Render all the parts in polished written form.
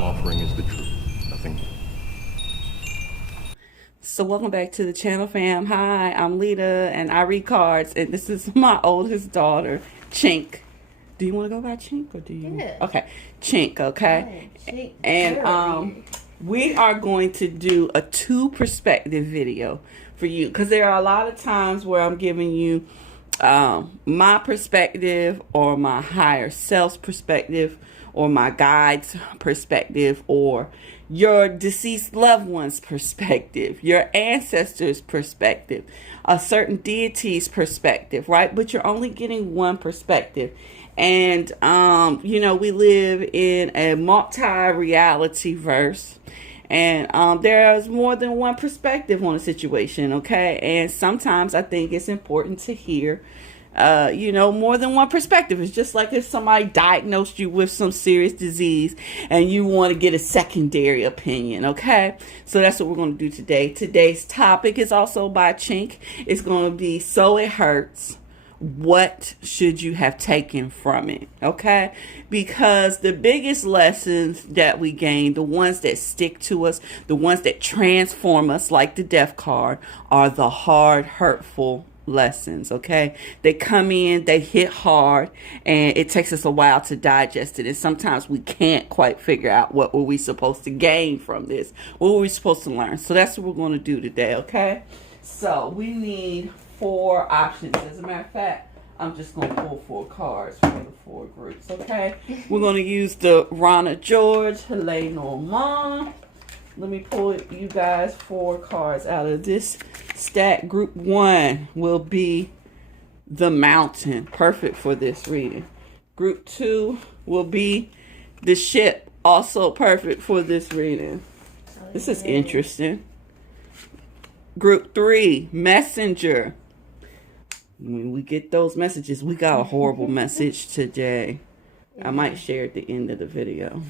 I'm offering is the truth, nothing more. So welcome back to the channel, fam. Hi, I'm Lita, and I read cards, and this is my oldest daughter, Chink. Do you want to go by Chink, or do you? Yeah. Okay, Chink. Okay, Chink. and we are going to do a two perspective video for you because there are a lot of times where I'm giving you my perspective, or my higher self's perspective, or my guide's perspective, or your deceased loved one's perspective, your ancestors' perspective, a certain deity's perspective, right? But you're only getting one perspective. And, you know, we live in a multi-reality verse. And there's more than one perspective on a situation, okay? And sometimes I think it's important to hear, you know, more than one perspective. It's just like if somebody diagnosed you with some serious disease and you want to get a secondary opinion, okay? So that's what we're going to do today. Today's topic is also by Chink. It's going to be So It Hurts. What should you have taken from it? Okay, because the biggest lessons that we gain, the ones that stick to us, the ones that transform us, like the death card, are the hard, hurtful lessons. Okay, they come in, they hit hard, and it takes us a while to digest it, and sometimes we can't quite figure out what were we supposed to gain from this, what were we supposed to learn. So that's what we're going to do today. Okay, so we need 4 options. As a matter of fact, I'm just going to pull 4 cards for the 4 groups, okay? We're going to use the Rana George, Helene Normand. Let me pull you guys 4 cards out of this stack. Group 1 will be the Mountain, perfect for this reading. Group 2 will be the Ship, also perfect for this reading. This is interesting. Group 3, Messenger. When we get those messages, we got a horrible message today. I might share at the end of the video.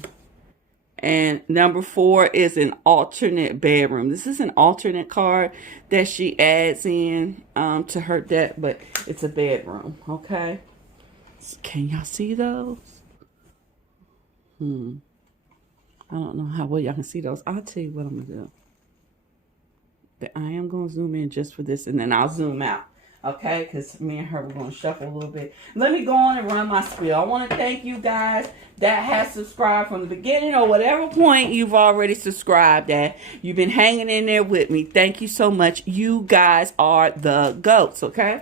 And number 4 is an alternate bedroom. This is an alternate card that she adds in to her deck, but it's a bedroom, okay? Can y'all see those? I don't know how well y'all can see those. I'll tell you what I'm going to do. But I am going to zoom in just for this, and then I'll zoom out. Okay, because me and her, we're going to shuffle a little bit. Let me go on and run my spiel. I want to thank you guys that have subscribed from the beginning, or whatever point you've already subscribed at. You've been hanging in there with me. Thank you so much. You guys are the GOATs, okay?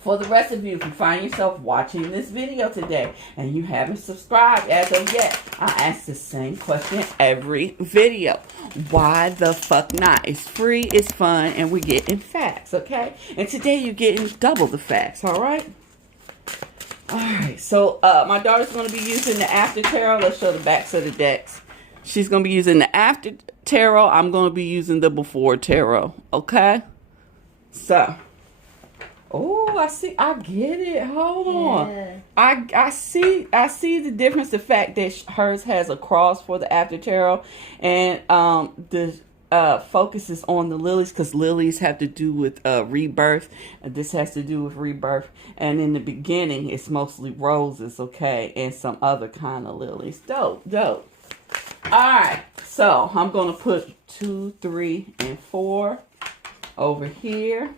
For the rest of you, if you find yourself watching this video today and you haven't subscribed as of yet, I ask the same question every video. Why the fuck not? It's free, it's fun, and we're getting facts, okay? And today you're getting double the facts, all right? All right, so my daughter's going to be using the After Tarot. Let's show the backs of the decks. She's going to be using the After Tarot. I'm going to be using the Before Tarot, okay? So... oh, I get it. Hold on. Yeah. I see the difference. The fact that hers has a cross for the After Tarot, and the focus is on the lilies, because lilies have to do with rebirth. This has to do with rebirth. And in the beginning, it's mostly roses, okay, and some other kind of lilies. Dope. All right. So I'm gonna put 2, 3, and 4 over here.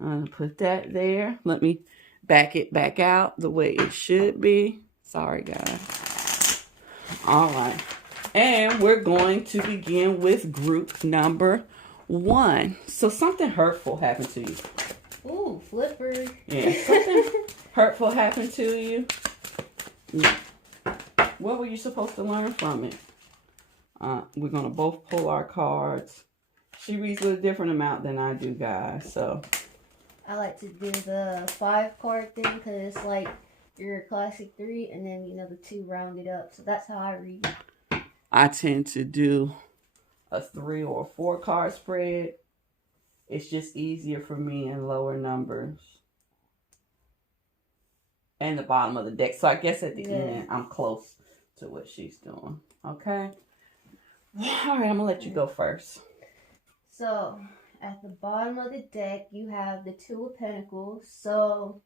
I'm going to put that there. Let me back it back out the way it should be. Sorry, guys. All right. And we're going to begin with group number 1. So something hurtful happened to you. Ooh, flipper. Yeah, something hurtful happened to you. Yeah. What were you supposed to learn from it? We're going to both pull our cards. She reads with a different amount than I do, guys. So... I like to do the 5 card thing because it's like your classic 3 and then, you know, the 2 rounded up. So that's how I read. I tend to do a 3 or 4 card spread. It's just easier for me in lower numbers. And the bottom of the deck. So I guess at the end, I'm close to what she's doing. Okay? All right, I'm going to let you go first. So... at the bottom of the deck, you have the 2 of Pentacles. So,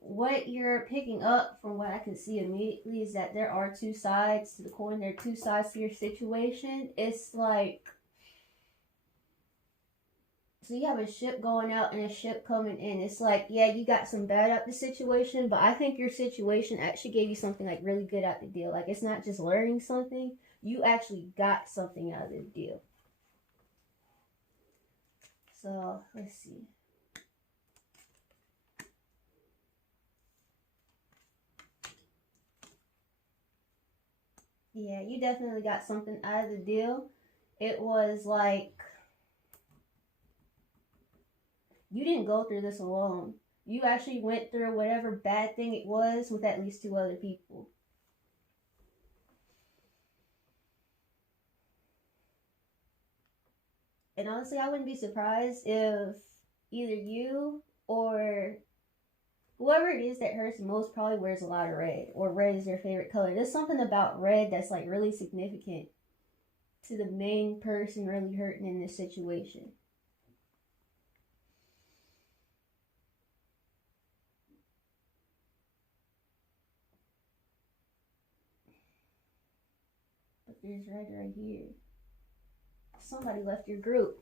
what you're picking up from what I can see immediately is that there are two sides to the coin. There are two sides to your situation. It's like, so you have a ship going out and a ship coming in. It's like, yeah, you got some bad out the situation, but I think your situation actually gave you something like really good out the deal. Like, it's not just learning something, you actually got something out of the deal. So let's see. Yeah, you definitely got something out of the deal. It was like, you didn't go through this alone. You actually went through whatever bad thing it was with at least two other people. And honestly, I wouldn't be surprised if either you or whoever it is that hurts the most probably wears a lot of red, or red is their favorite color. There's something about red that's like really significant to the main person really hurting in this situation. But there's red right here. Somebody left your group.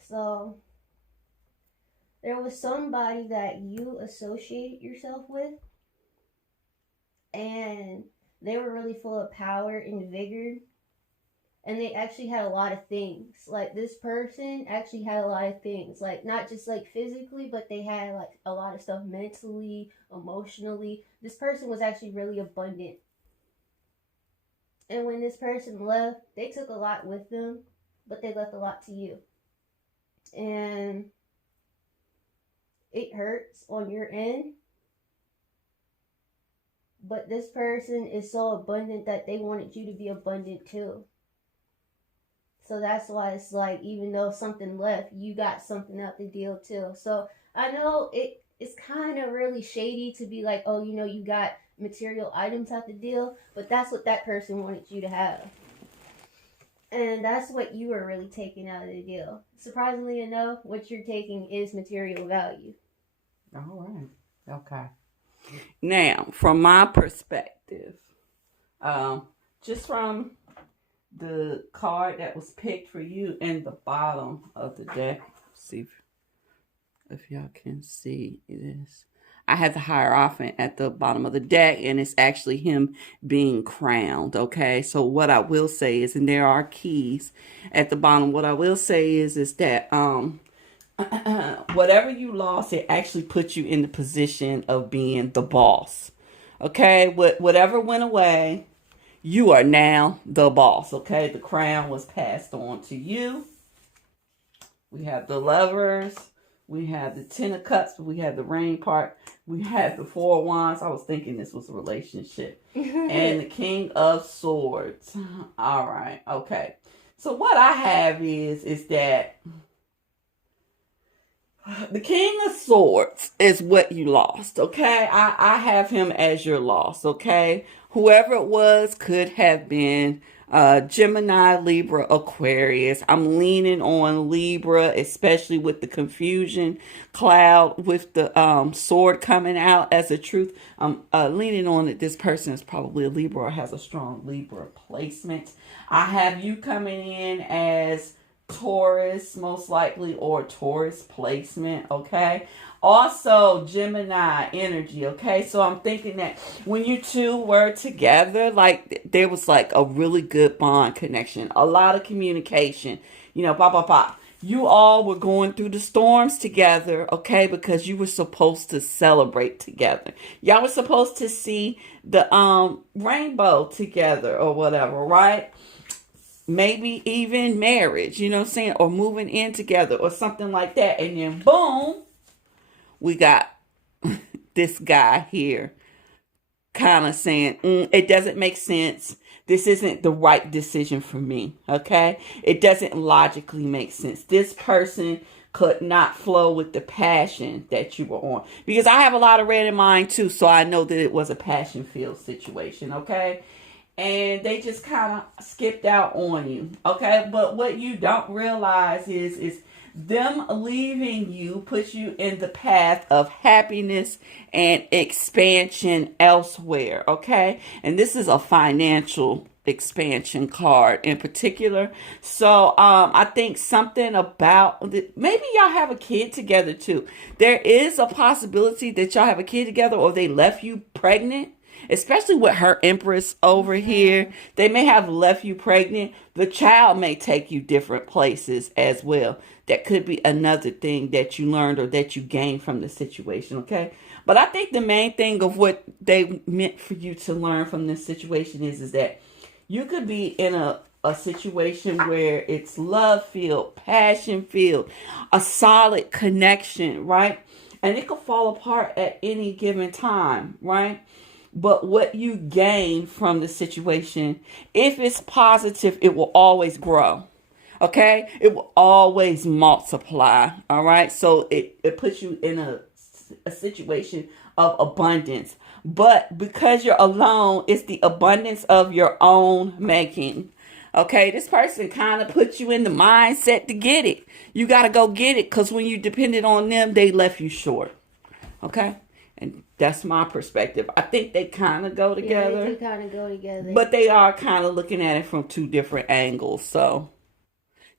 So there was somebody that you associate yourself with, and they were really full of power and vigor, and they actually had a lot of things. Like, this person actually had a lot of things, like not just like physically, but they had like a lot of stuff mentally, emotionally. This person was actually really abundant, and when this person left, they took a lot with them, but they left a lot to you. And it hurts on your end, but this person is so abundant that they wanted you to be abundant too. So that's why it's like, even though something left, you got something out the deal too. So I know it's kind of really shady to be like, oh, you got material items out the deal, but that's what that person wanted you to have. And that's what you were really taking out of the deal. Surprisingly enough, what you're taking is material value. All right. Okay. Now, from my perspective, just from the card that was picked for you in the bottom of the deck, see if y'all can see this. I have the Hierophant at the bottom of the deck, and it's actually him being crowned, okay? So what I will say is, and there are keys at the bottom, what I will say is that whatever you lost, it actually puts you in the position of being the boss, okay? Whatever went away, you are now the boss, okay? The crown was passed on to you. We have the Lovers. We have the Ten of Cups. We have the Rain part. We have the Four of Wands. I was thinking this was a relationship. And the King of Swords. All right. Okay. So what I have is that the King of Swords is what you lost. Okay. I have him as your loss. Okay. Whoever it was could have been Gemini, Libra, Aquarius. I'm leaning on Libra, especially with the confusion cloud with the sword coming out as a truth. I'm leaning on that this person is probably a Libra or has a strong Libra placement. I have you coming in as Taurus, most likely, or Taurus placement, okay? Also, Gemini energy, okay? So I'm thinking that when you two were together, like, there was, like, a really good bond connection. A lot of communication. Blah, blah, blah. You all were going through the storms together, okay? Because you were supposed to celebrate together. Y'all were supposed to see the rainbow together or whatever, right? Maybe even marriage, you know what I'm saying? Or moving in together or something like that. And then boom, we got this guy here kind of saying, it doesn't make sense. This isn't the right decision for me, okay? It doesn't logically make sense. This person could not flow with the passion that you were on. Because I have a lot of red in mine too, so I know that it was a passion-filled situation, okay? and they just kind of skipped out on you. Okay, but what you don't realize is them leaving you puts you in the path of happiness and expansion elsewhere. Okay, and this is a financial expansion card in particular. So I think something about maybe y'all have a kid together too. There is a possibility that y'all have a kid together, or they left you pregnant. Especially with her Empress over here, they may have left you pregnant. The child may take you different places as well. That could be another thing that you learned or that you gained from the situation, okay? But I think the main thing of what they meant for you to learn from this situation is that you could be in a situation where it's love-filled, passion-filled, a solid connection, right? And it could fall apart at any given time, right? But what you gain from the situation, if it's positive, it will always grow. Okay? It will always multiply. All right? So it puts you in a situation of abundance. But because you're alone, it's the abundance of your own making. Okay? This person kind of puts you in the mindset to get it. You got to go get it, because when you depended on them, they left you short. Okay? And that's my perspective. I think they kind of go together. Yeah, they do kind of go together. But they are kind of looking at it from two different angles. So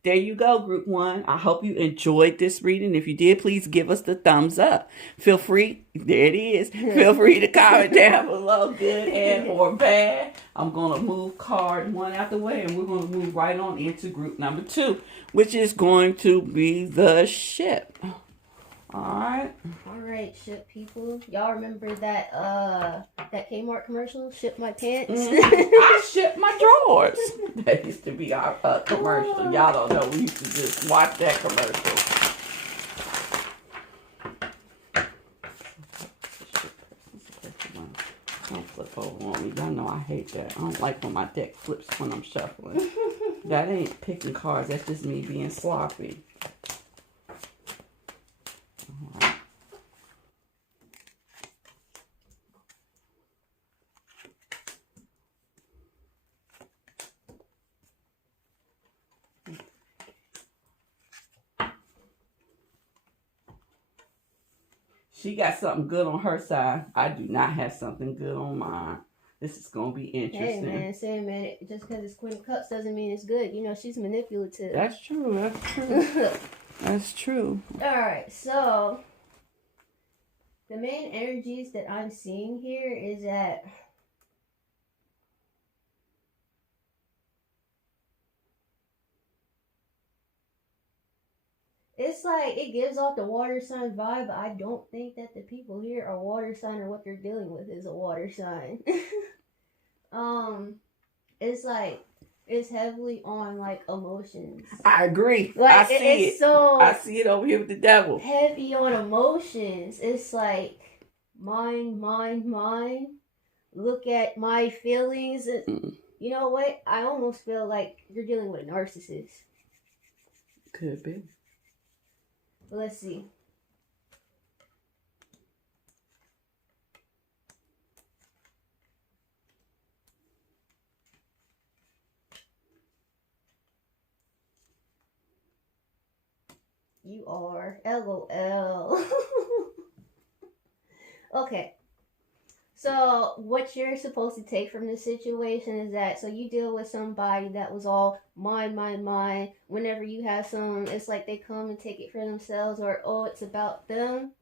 there you go, Group 1. I hope you enjoyed this reading. If you did, please give us the thumbs up. Feel free. There it is. Feel free to comment down below, good and or bad. I'm going to move card 1 out the way, and we're going to move right on into group number 2, which is going to be the ship. All right, ship people. Y'all remember that that Kmart commercial, Ship My Pants? I ship my drawers. That used to be our commercial. Y'all don't know. We used to just watch that commercial. Don't flip over on me. Y'all know I hate that. I don't like when my deck flips when I'm shuffling. That ain't picking cards. That's just me being sloppy. She got something good on her side. I do not have something good on mine. This is going to be interesting. Hey, man, just because it's Queen of Cups doesn't mean it's good. You know, she's manipulative. That's true. That's true. All right, so the main energies that I'm seeing here is that it's like it gives off the water sign vibe, but I don't think that the people here are water sign, or what they're dealing with is a water sign. It's like it's heavily on like emotions. I agree. Like I see it. So I see it over here with the devil. Heavy on emotions. It's like mind. Look at my feelings. You know what? I almost feel like you're dealing with a narcissist. Could be. But let's see. You are LOL. Okay. So what you're supposed to take from this situation is that, so you deal with somebody that was all mind. Whenever you have some, it's like they come and take it for themselves, or, oh, it's about them.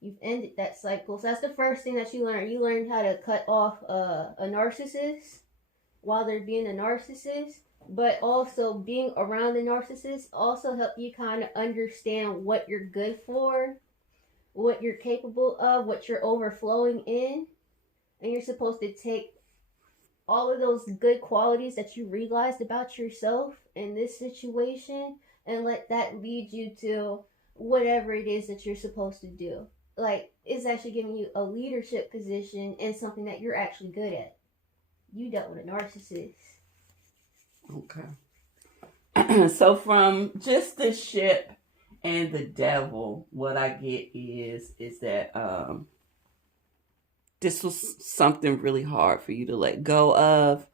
You've ended that cycle. So that's the first thing that you learn. You learned how to cut off a narcissist while they're being a narcissist. But also being around the narcissist also help you kind of understand what you're good for, what you're capable of, what you're overflowing in. And you're supposed to take all of those good qualities that you realized about yourself in this situation and let that lead you to whatever it is that you're supposed to do. Like, it's actually giving you a leadership position and something that you're actually good at. You dealt with a narcissist. Okay. So from just the ship and the devil, what I get is that this was something really hard for you to let go of.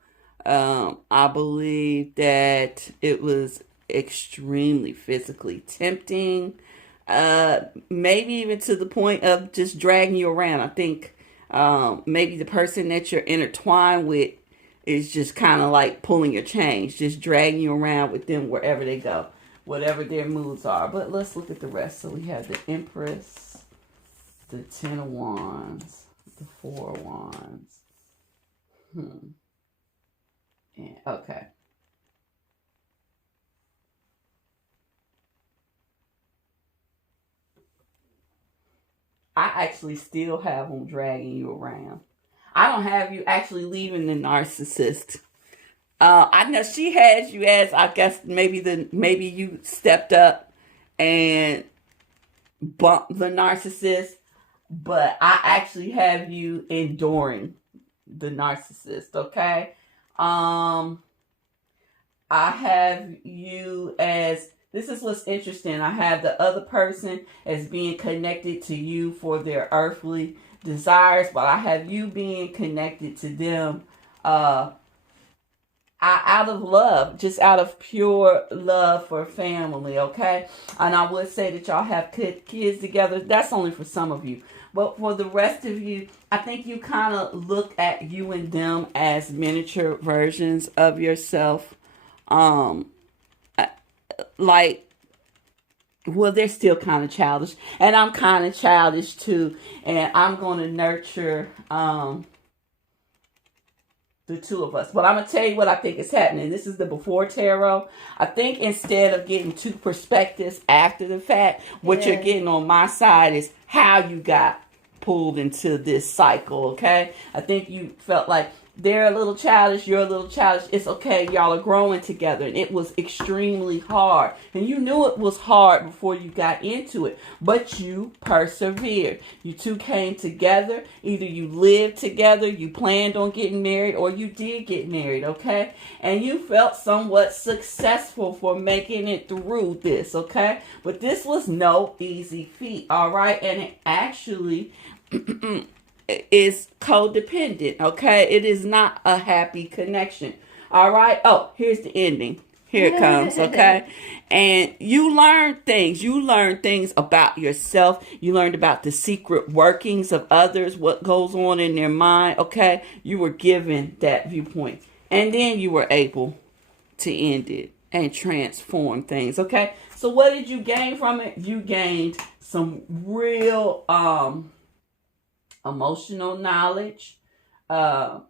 I believe that it was extremely physically tempting. Maybe even to the point of just dragging you around. I think maybe the person that you're intertwined with is just kind of like pulling your chains, just dragging you around with them wherever they go, whatever their moods are. But let's look at the rest. So we have the Empress, the Ten of Wands, the Four of Wands. And, okay. I actually still have them dragging you around. I don't have you actually leaving the narcissist. I know she has you as, I guess, maybe you stepped up and bumped the narcissist, but I actually have you enduring the narcissist, okay? I have you as, this is what's interesting. I have the other person as being connected to you for their earthly desires, but I have you being connected to them out of love, just out of pure love for family, okay? And I would say that y'all have kids together. That's only for some of you. But for the rest of you, I think you kind of look at you and them as miniature versions of yourself. Like, well, they're still kind of childish. And I'm kind of childish too. And I'm going to nurture the two of us. But I'm going to tell you what I think is happening. This is the before tarot. I think instead of getting two perspectives after the fact, what you're getting on my side is how you got pulled into this cycle, okay? I think you felt like they're a little childish, you're a little childish. It's okay, y'all are growing together. And it was extremely hard. And you knew it was hard before you got into it. But you persevered. You two came together. Either you lived together, you planned on getting married, or you did get married, okay? And you felt somewhat successful for making it through this, okay? But this was no easy feat, all right? And it actually is codependent, okay? It is not a happy connection, all right? Oh, here's the ending. Here it comes, okay? And you learned things. You learned things about yourself. You learned about the secret workings of others, what goes on in their mind, okay? You were given that viewpoint. And then you were able to end it and transform things, okay? So what did you gain from it? You gained some real emotional knowledge. You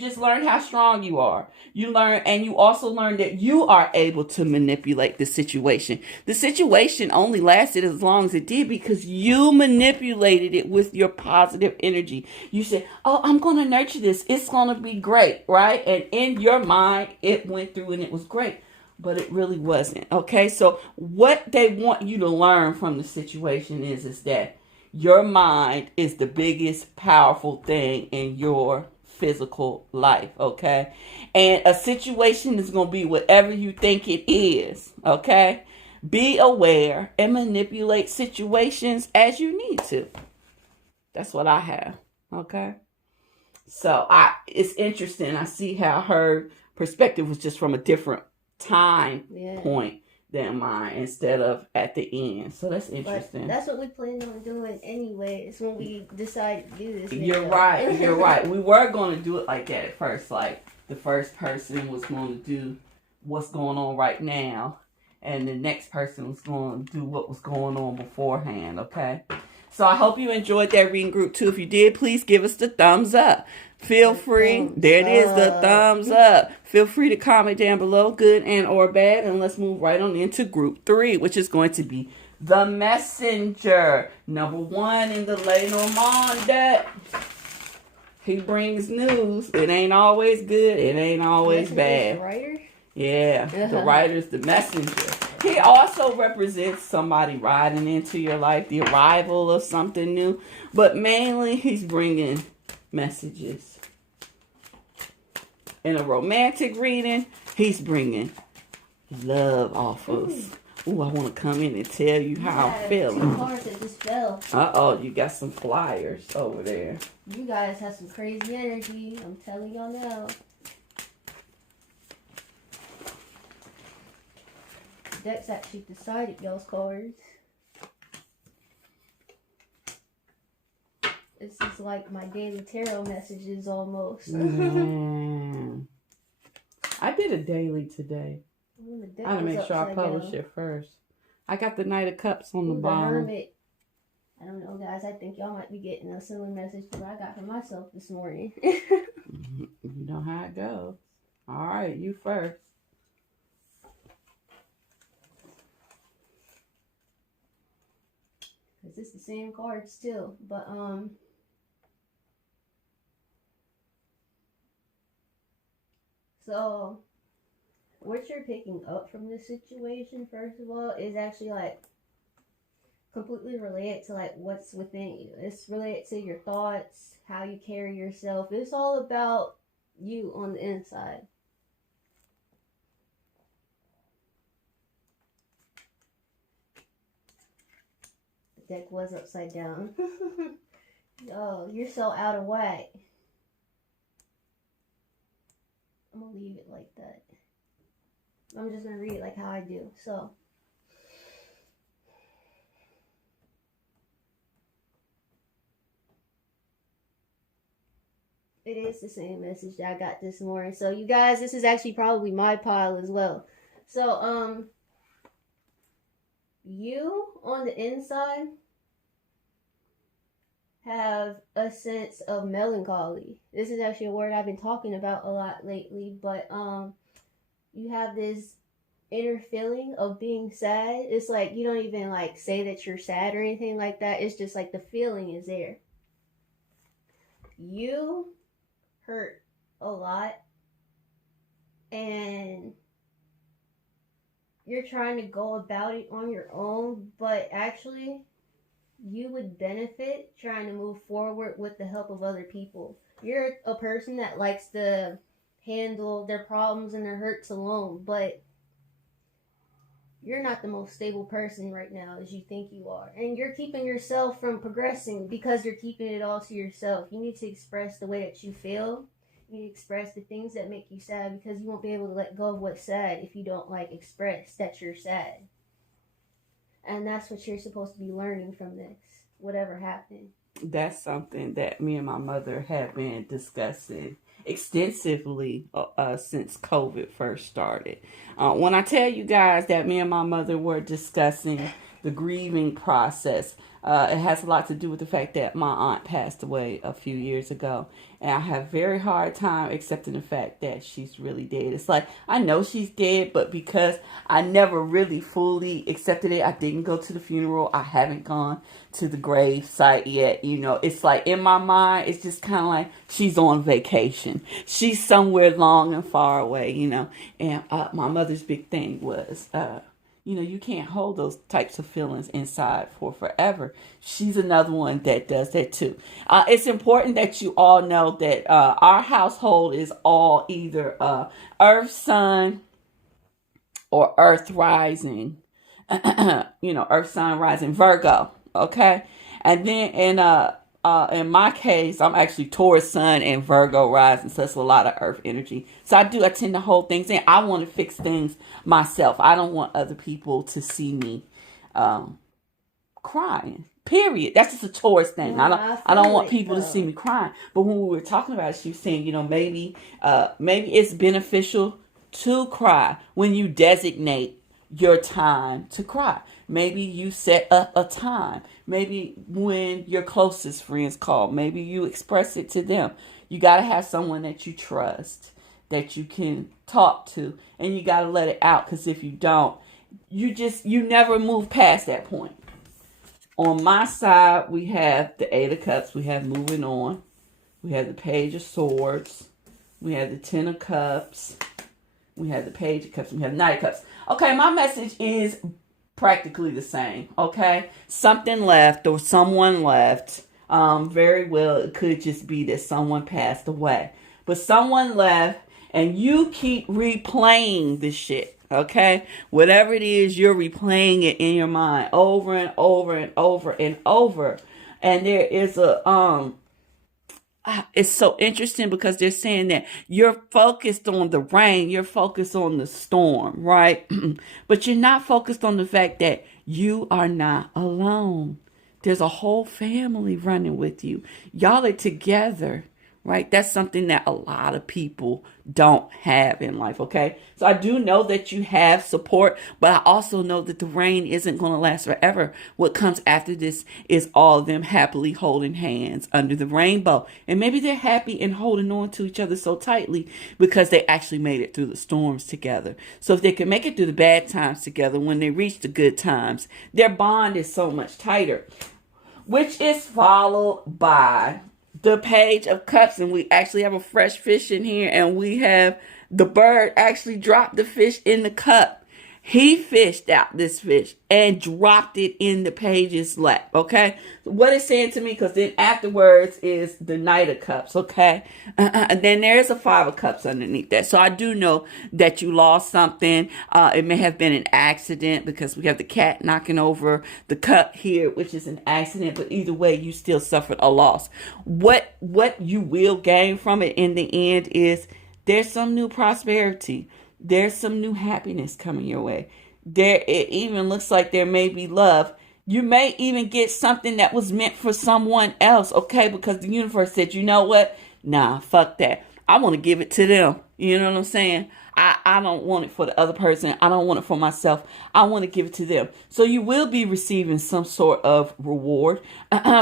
just learned how strong you are. You learn, and you also learned that you are able to manipulate the situation. The situation only lasted as long as it did because you manipulated it with your positive energy. You said, oh, I'm going to nurture this. It's going to be great, right? And in your mind, it went through and it was great. But it really wasn't, okay? So what they want you to learn from the situation is that your mind is the biggest powerful thing in your physical life, okay? And a situation is going to be whatever you think it is, okay? Be aware and manipulate situations as you need to. That's what I have, okay? So it's interesting. I see how her perspective was just from a different time point than mine instead of at the end. So that's interesting. But that's what we plan on doing anyway. It's when we decide to do this video. You're right. You're right. We were going to do it like that at first. Like the first person was going to do what's going on right now. And the next person was going to do what was going on beforehand. Okay. So I hope you enjoyed that reading group too. If you did, please give us the thumbs up. Feel free. There it is, the thumbs up. Feel free to comment down below, good and or bad. And let's move right on into group 3, which is going to be the messenger. Number 1 in the Lenormand deck. He brings news. It ain't always good. It ain't always bad. The writer? Yeah, the writer's the messenger. He also represents somebody riding into your life, the arrival of something new. But mainly, he's bringing messages. In a romantic reading, he's bringing love offers. Ooh, I want to come in and tell you how I'm Two feeling. cards that just fell. Uh-oh, you got some flyers over there. You guys have some crazy energy. I'm telling y'all now. The deck's actually decided y'all's cards. This is like my daily tarot messages almost. Man. I did a daily today. Ooh, the deck I gotta was make sure I upside publish down. it first. I got the Knight of Cups on the Ooh, the bottom. Hermit. I don't know, guys. I think y'all might be getting a similar message to what I got for myself this morning. You know how it goes. All right, you first. Cause it's the same cards too, but so what you're picking up from this situation, first of all, is actually like completely related to like what's within you. It's related to your thoughts, how you carry yourself. It's all about you on the inside. The deck was upside down. Oh, you're so out of whack. I'm gonna leave it like that. I'm just gonna read it like how I do. So it is the same message that I got this morning. So you guys, this is actually probably my pile as well. So you on the inside have a sense of melancholy. This is actually a word I've been talking about a lot lately, but you have this inner feeling of being sad. It's like you don't even like say that you're sad or anything like that. It's just like the feeling is there. You hurt a lot and you're trying to go about it on your own, but actually you would benefit trying to move forward with the help of other people. You're a person that likes to handle their problems and their hurts alone, but you're not the most stable person right now as you think you are. And you're keeping yourself from progressing because you're keeping it all to yourself. You need to express the way that you feel. You need to express the things that make you sad, because you won't be able to let go of what's sad if you don't like express that you're sad. And that's what you're supposed to be learning from this, whatever happened. That's something that me and my mother have been discussing extensively since COVID first started. When I tell you guys that me and my mother were discussing the grieving process, it has a lot to do with the fact that my aunt passed away a few years ago. And I have a very hard time accepting the fact that she's really dead. It's like, I know she's dead, but because I never really fully accepted it, I didn't go to the funeral. I haven't gone to the grave site yet. You know, it's like in my mind, it's just kind of like she's on vacation. She's somewhere long and far away, you know. And my mother's big thing was, you know, you can't hold those types of feelings inside for forever. She's another one that does that too. It's important that you all know that our household is all either Earth Sun or Earth Rising. You know, Earth Sun Rising Virgo. Okay, and then in my case, I'm actually Taurus Sun and Virgo rising, so it's a lot of Earth energy. So I tend to hold things in. I want to fix things myself. I don't want other people to see me crying. Period. That's just a Taurus thing. I don't want people to see me crying. But when we were talking about it, she was saying, you know, maybe it's beneficial to cry when you designate your time to cry. Maybe you set up a time. Maybe when your closest friends call, maybe you express it to them. You got to have someone that you trust, that you can talk to, and you got to let it out, because if you don't, you never move past that point. On my side, we have the Eight of Cups. We have moving on. We have the Page of Swords. We have the Ten of Cups. We have the Page of Cups. We have Knight of Cups. Okay, my message is practically the same. Okay, something left or someone left. Very well, it could just be that someone passed away, but someone left, and you keep replaying this shit, okay? Whatever it is, you're replaying it in your mind over and over and over and over. And there is it's so interesting because they're saying that you're focused on the rain, you're focused on the storm, right? But you're not focused on the fact that you are not alone. There's a whole family running with you. Y'all are together, right? That's something that a lot of people don't have in life, okay? So I do know that you have support, but I also know that the rain isn't going to last forever. What comes after this is all of them happily holding hands under the rainbow. And maybe they're happy and holding on to each other so tightly because they actually made it through the storms together. So if they can make it through the bad times together, when they reach the good times, their bond is so much tighter, which is followed by the Page of Cups. And we actually have a fresh fish in here, and we have the bird actually dropped the fish in the cup. He fished out this fish and dropped it in the page's lap, okay? What it's saying to me, because then afterwards is the Knight of Cups, okay? And then there's a Five of Cups underneath that. So I do know that you lost something. It may have been an accident because we have the cat knocking over the cup here, which is an accident. But either way, you still suffered a loss. What you will gain from it in the end is there's some new prosperity. There's some new happiness coming your way. It even looks like there may be love. You may even get something that was meant for someone else, okay? Because the universe said, you know what? Nah, fuck that. I want to give it to them. You know what I'm saying? I don't want it for the other person. I don't want it for myself. I want to give it to them. So you will be receiving some sort of reward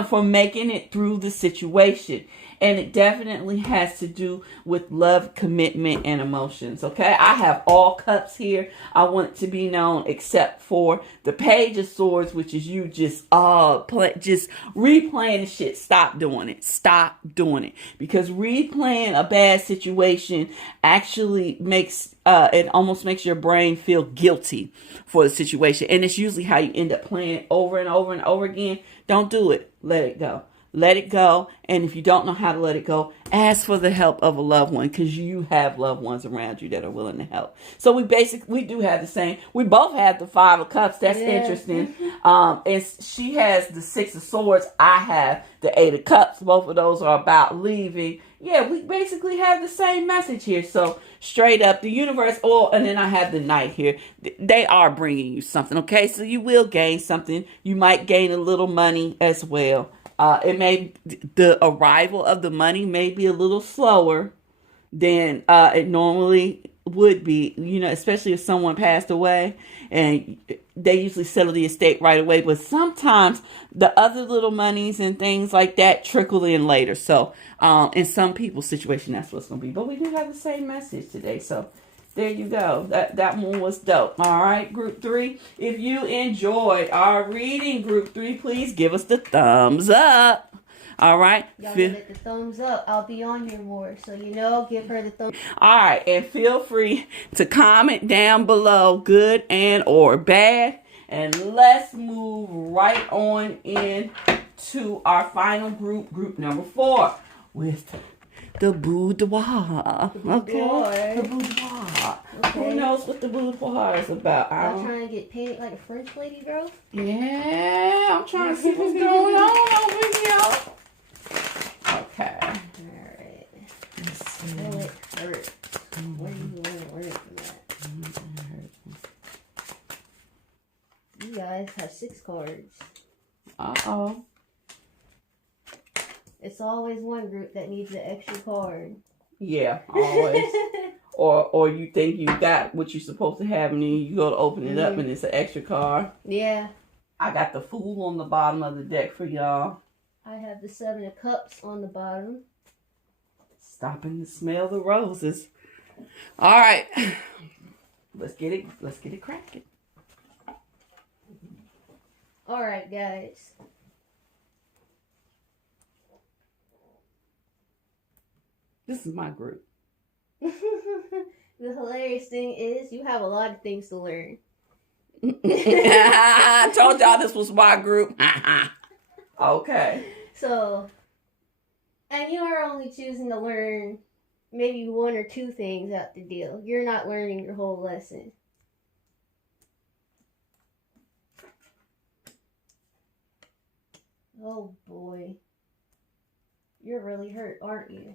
for making it through the situation. And it definitely has to do with love, commitment, and emotions. Okay, I have all cups here. I want it to be known, except for the Page of Swords, which is you just replaying the shit. Stop doing it. Stop doing it, because replaying a bad situation actually makes it almost makes your brain feel guilty for the situation, and it's usually how you end up playing it over and over and over again. Don't do it. Let it go. Let it go. And if you don't know how to let it go, ask for the help of a loved one, because you have loved ones around you that are willing to help. So we do have the same. We both have the Five of Cups. That's interesting. And she has the Six of Swords. I have the Eight of Cups. Both of those are about leaving. Yeah, we basically have the same message here. So straight up, the universe, and then I have the Knight here. They are bringing you something, okay? So you will gain something. You might gain a little money as well. The arrival of the money may be a little slower than it normally would be, especially if someone passed away, and they usually settle the estate right away. But sometimes the other little monies and things like that trickle in later. So in some people's situation, that's what's going to be. But we do have the same message today. So there you go. That one was dope. All right, Group 3. If you enjoyed our reading, Group 3, please give us the thumbs up. All right. Y'all get the thumbs up. I'll be on here more. So, give her the thumbs up. All right. And feel free to comment down below, good and or bad. And let's move right on in to our final group number 4, with the boudoir. Okay. The boudoir. Okay. Who knows what the boudoir is about? I'm trying to get painted like a French lady, girl. Yeah, I'm trying to see what's going on over here. Okay. Alright. Will it hurt? Where do you want to work at? You guys have 6 cards. Uh-oh. It's always one group that needs an extra card. Yeah, always. or you think you got what you're supposed to have, and then you go to open it up and it's an extra card. Yeah. I got the Fool on the bottom of the deck for y'all. I have the 7 of Cups on the bottom. Stopping to smell the roses. All right. Let's get it cracking. All right, guys. This is my group. The hilarious thing is you have a lot of things to learn. I told y'all this was my group. Okay. So, and you are only choosing to learn maybe one or two things out the deal. You're not learning your whole lesson. Oh boy. You're really hurt, aren't you?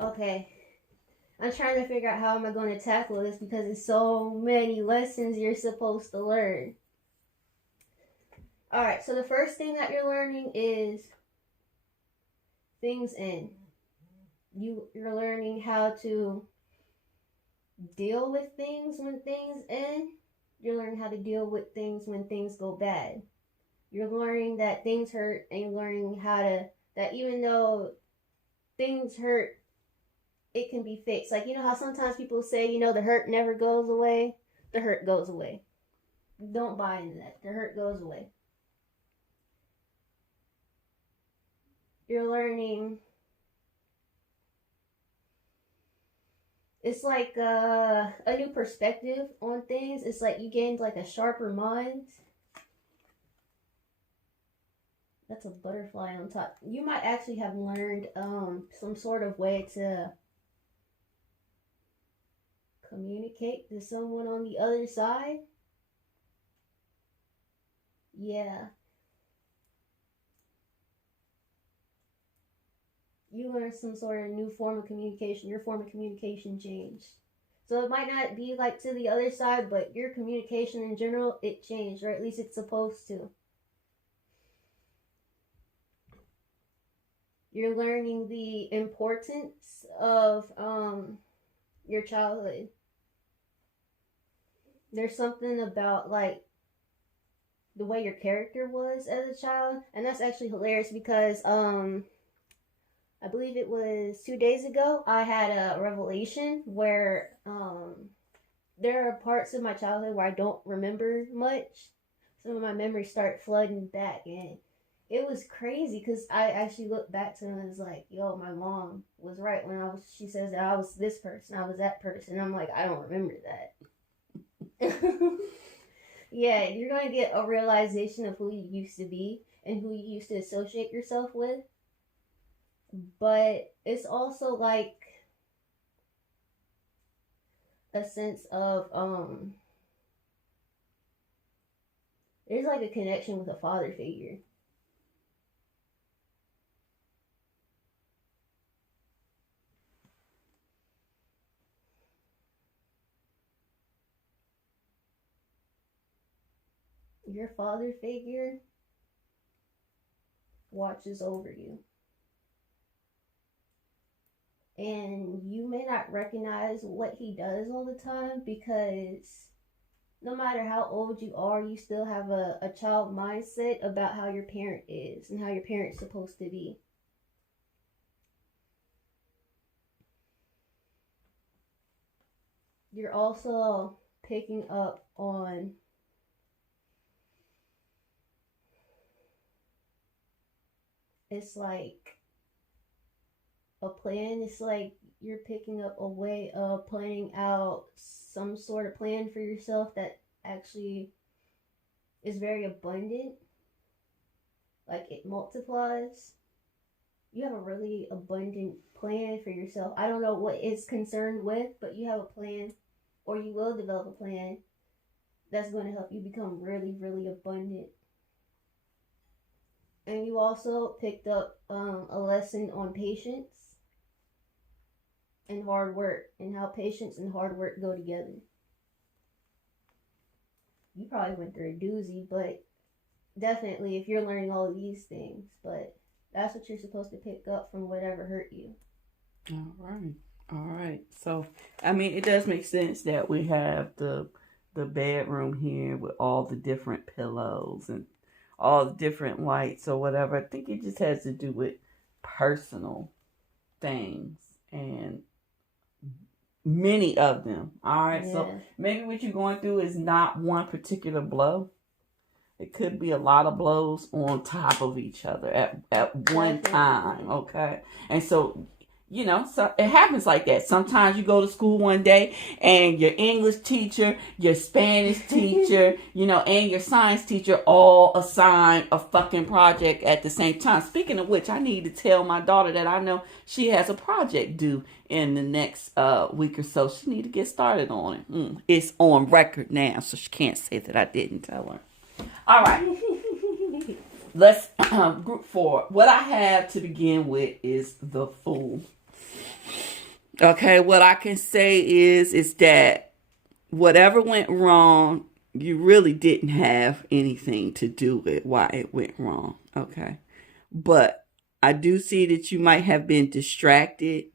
Okay. I'm trying to figure out how am I going to tackle this because there's so many lessons you're supposed to learn. Alright, so the first thing that you're learning is things end. You're learning how to deal with things when things end. You're learning how to deal with things when things go bad. You're learning that things hurt, and you're learning that even though things hurt, it can be fixed. Like, you know how sometimes people say, you know, the hurt never goes away? The hurt goes away. Don't buy into that. The hurt goes away. You're learning. It's like a new perspective on things. It's like you gained like a sharper mind. That's a butterfly on top. You might actually have learned some sort of way to communicate to someone on the other side. Yeah. You learned some sort of new form of communication. Your form of communication changed. So it might not be like to the other side, but your communication in general, it changed, or at least it's supposed to. You're learning the importance of your childhood. There's something about like the way your character was as a child, and that's actually hilarious because I believe it was 2 days ago, I had a revelation where there are parts of my childhood where I don't remember much. Some of my memories start flooding back, and it was crazy because I actually looked back to it and was like, yo, my mom was right when she says that I was this person, I was that person. I'm like, I don't remember that. Yeah, you're going to get a realization of who you used to be and who you used to associate yourself with. But it's also like a sense of there's like a connection with a father figure. Your father figure watches over you. And you may not recognize what he does all the time because no matter how old you are, you still have a child mindset about how your parent is and how your parent's supposed to be. You're also picking up on it's like a plan. It's like you're picking up a way of planning out some sort of plan for yourself that actually is very abundant. Like it multiplies. You have a really abundant plan for yourself. I don't know what it's concerned with, but you have a plan, or you will develop a plan that's going to help you become really, really abundant. And you also picked up a lesson on patience and hard work, and how patience and hard work go together. You probably went through a doozy, but definitely if you're learning all of these things, but that's what you're supposed to pick up from whatever hurt you. All right. So, I mean, it does make sense that we have the bedroom here with all the different pillows and all the different lights or whatever. I think it just has to do with personal things, and many of them. All right. Yeah. So maybe what you're going through is not one particular blow, It could be a lot of blows on top of each other at one time, okay? And so, you know, so it happens like that. Sometimes you go to school one day and your English teacher, your Spanish teacher, you know, and your science teacher all assign a fucking project at the same time. Speaking of which, I need to tell my daughter that I know she has a project due in the next week or so. She need to get started on it. It's on record now, so she can't say that I didn't tell her. All right. Let's group 4. What I have to begin with is the fool. Okay, what I can say is that whatever went wrong, you really didn't have anything to do with why it went wrong. Okay. But I do see that you might have been distracted,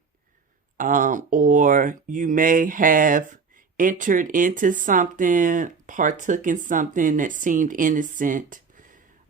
or you may have entered into something, partook in something that seemed innocent,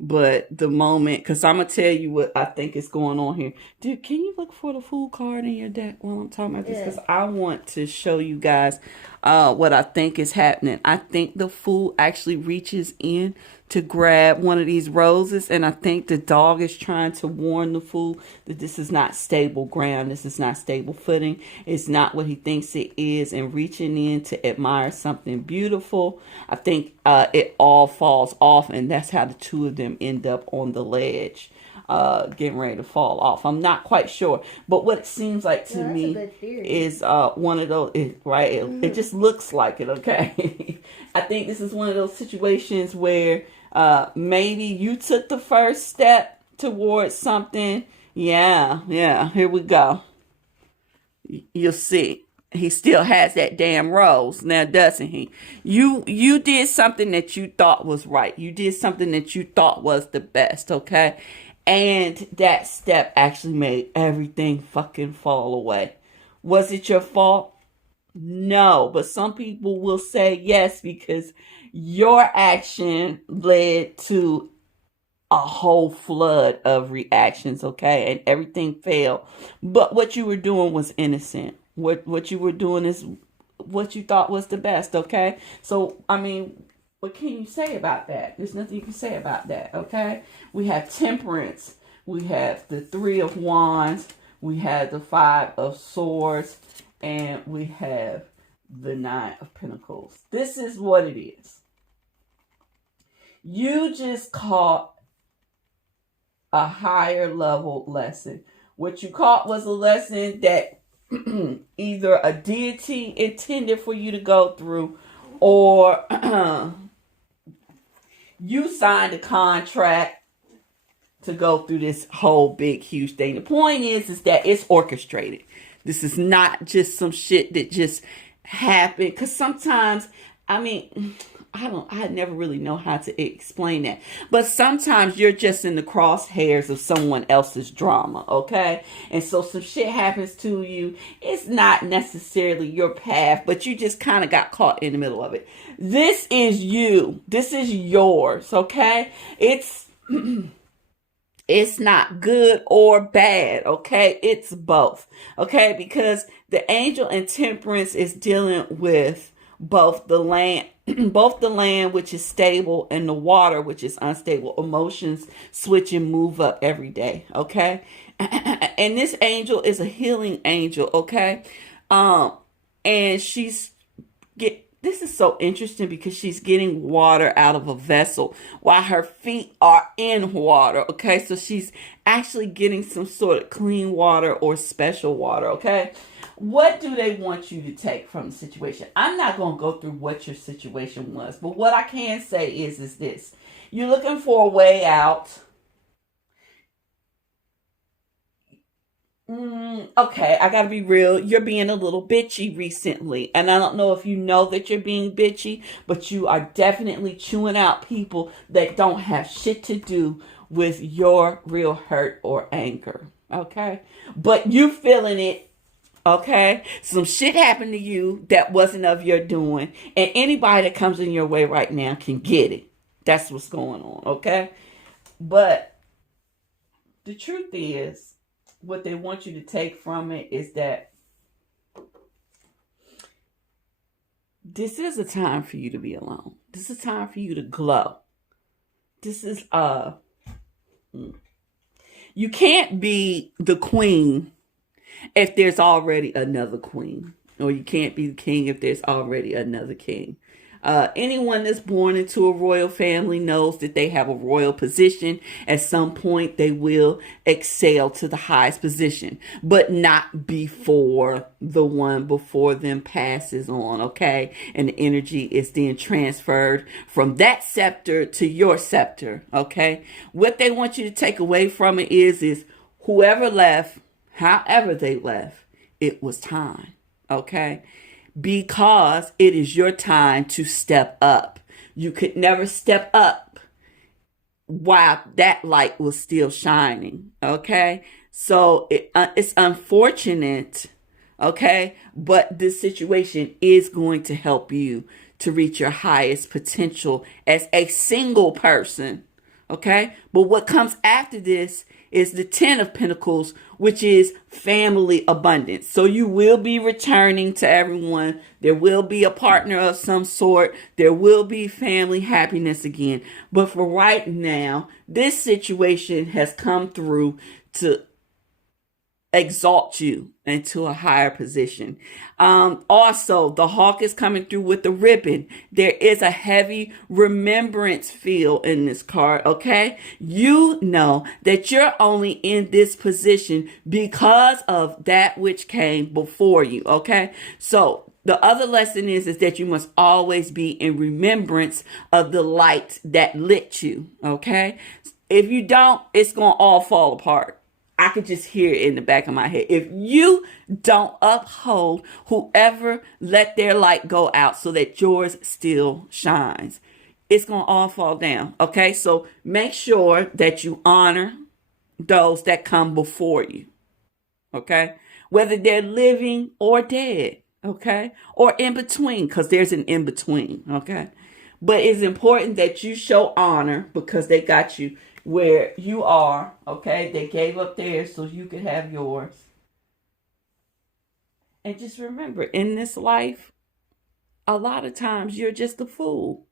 but the moment, because I'm going to tell you what I think is going on here. Dude, can you look for the fool card in your deck while I'm talking about this? Because I want to show you guys what I think is happening. I think the fool actually reaches in to grab one of these roses, and I think the dog is trying to warn the fool that this is not stable ground, this is not stable footing, it's not what he thinks it is, and reaching in to admire something beautiful. I think it all falls off, and that's how the two of them end up on the ledge, getting ready to fall off. I'm not quite sure, but what it seems like to me is one of those, right? It just looks like it, okay? I think this is one of those situations where maybe you took the first step towards something. Yeah, here we go. You'll see. He still has that damn rose now, doesn't he? You did something that you thought was right. You did something that you thought was the best, okay? And that step actually made everything fucking fall away. Was it your fault? No, but some people will say yes because your action led to a whole flood of reactions, okay? And everything failed. But what you were doing was innocent. What you were doing is what you thought was the best, okay? So, I mean, what can you say about that? There's nothing you can say about that, okay? We have temperance. We have the 3 of Wands. We have the 5 of Swords. And we have the 9 of Pentacles. This is what it is. You just caught a higher level lesson. What you caught was a lesson that either a deity intended for you to go through, or you signed a contract to go through this whole big, huge thing. The point is that it's orchestrated. This is not just some shit that just happened. Because sometimes, I mean, I never really know how to explain that. But sometimes you're just in the crosshairs of someone else's drama, okay? And so some shit happens to you. It's not necessarily your path, but you just kind of got caught in the middle of it. This is you. This is yours, okay? It's not good or bad, okay? It's both, okay? Because the angel in temperance is dealing with both the land, which is stable, and the water, which is unstable. Emotions switch and move up every day, okay? And this angel is a healing angel, okay? And this is so interesting because she's getting water out of a vessel while her feet are in water, okay? So she's actually getting some sort of clean water or special water, okay? What do they want you to take from the situation? I'm not going to go through what your situation was, but what I can say is this. You're looking for a way out. Okay, I gotta be real. You're being a little bitchy recently. And I don't know if you know that you're being bitchy, but you are definitely chewing out people that don't have shit to do with your real hurt or anger. Okay? But you feeling it. Okay? Some shit happened to you that wasn't of your doing. And anybody that comes in your way right now can get it. That's what's going on. Okay? But the truth is, what they want you to take from it is that this is a time for you to be alone. This is a time for you to glow. this is you can't be the queen if there's already another queen, or you can't be the king if there's already another king. Anyone that's born into a royal family knows that they have a royal position. At some point, they will excel to the highest position, but not before the one before them passes on, okay? And the energy is then transferred from that scepter to your scepter, okay? What they want you to take away from it is whoever left, however they left, it was time, okay? Because it is your time to step up. You could never step up while that light was still shining, okay? So it's unfortunate, okay? But this situation is going to help you to reach your highest potential as a single person, okay? But what comes after this is the 10 of Pentacles, which is family abundance. So you will be returning to everyone. There will be a partner of some sort. There will be family happiness again. But for right now, this situation has come through to exalt you into a higher position. Also, the hawk is coming through with the ribbon. There is a heavy remembrance feel in this card, okay? You know that you're only in this position because of that which came before you, okay? So the other lesson is that you must always be in remembrance of the light that lit you, okay? If you don't, it's going to all fall apart. I could just hear it in the back of my head. If you don't uphold whoever let their light go out so that yours still shines, it's going to all fall down. Okay, so make sure that you honor those that come before you. Okay, whether they're living or dead. Okay, or in between, because there's an in between. Okay, but it's important that you show honor because they got you where you are, okay? They gave up theirs so you could have yours. And just remember, in this life, a lot of times you're just a fool.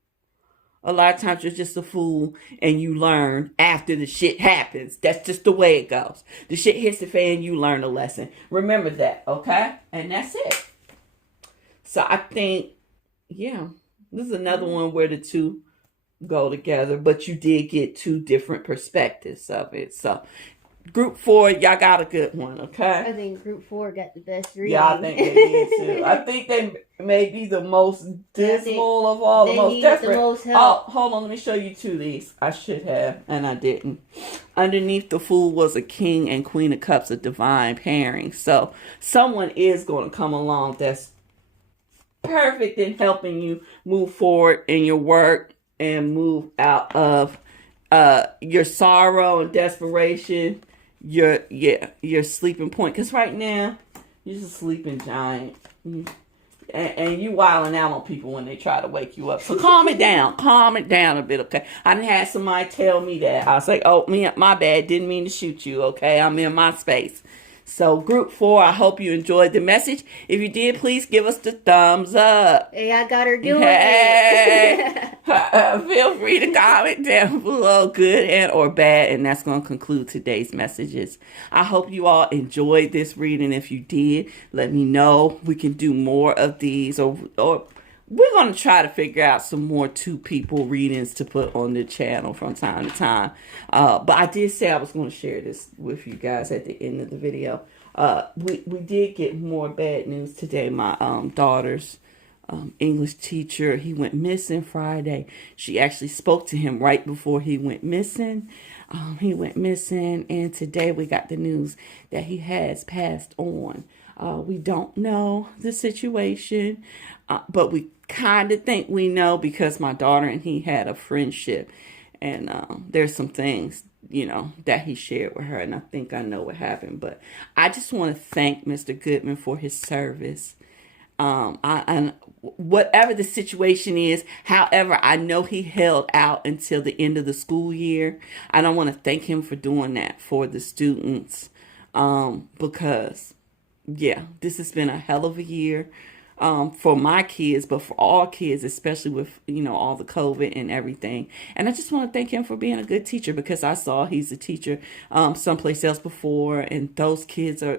A lot of times you're just a fool and you learn after the shit happens. That's just the way it goes. The shit hits the fan, you learn a lesson. Remember that, okay? And that's it. So I think, yeah, this is another one where the two go together, but you did get two different perspectives of it. So group 4, y'all got a good one, okay? I think group 4 got the best reading. Yeah, I think they did too. I think they may be the most dismal of all, the most different. The most help. Oh, hold on, let me show you two of these. I should have, and I didn't. Underneath the Fool was a King and Queen of Cups, a divine pairing. So someone is going to come along that's perfect in helping you move forward in your work and move out of your sorrow and desperation, your sleeping point. Because right now, you're just a sleeping giant. And you wilding out on people when they try to wake you up. So calm it down. Calm it down a bit, okay? I done had somebody tell me that. I was like, oh, my bad. Didn't mean to shoot you, okay? I'm in my space. So group 4, I hope you enjoyed the message. If you did, please give us the thumbs up. Hey, I got her doing it. Feel free to comment down below, good and or bad. And that's going to conclude today's messages. I hope you all enjoyed this reading. If you did, let me know. We can do more of these, or we're going to try to figure out some more 2-people readings to put on the channel from time to time. But I did say I was going to share this with you guys at the end of the video. We did get more bad news today. My daughter's English teacher, he went missing Friday. She actually spoke to him right before he went missing. He went missing, and today we got the news that he has passed on. We don't know the situation, but we kind of think we know because my daughter and he had a friendship, and there's some things, that he shared with her, and I think I know what happened. But I just want to thank Mr. Goodman for his service. And whatever the situation is, however, I know he held out until the end of the school year. And I want to thank him for doing that for the students, because yeah, this has been a hell of a year. for my kids, but for all kids, especially with, all the COVID and everything. And I just want to thank him for being a good teacher, because I saw he's a teacher someplace else before, and those kids are,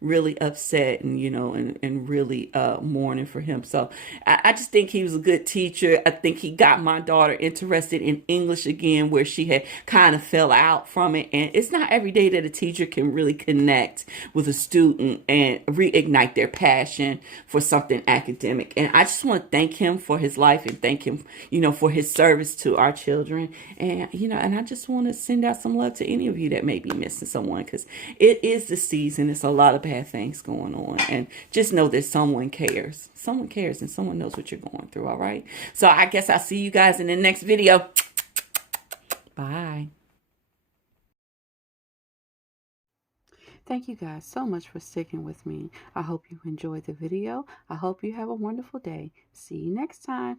really upset and, and really mourning for him. So I just think he was a good teacher. I think he got my daughter interested in English again, where she had kind of fell out from it. And it's not every day that a teacher can really connect with a student and reignite their passion for something academic. And I just want to thank him for his life, and thank him, for his service to our children. And, and I just want to send out some love to any of you that may be missing someone, because it is the season. It's a lot of bad things going on. And just know that someone cares. Someone cares, and someone knows what you're going through, all right? So I guess I'll see you guys in the next video. Bye. Thank you guys so much for sticking with me. I hope you enjoyed the video. I hope you have a wonderful day. See you next time.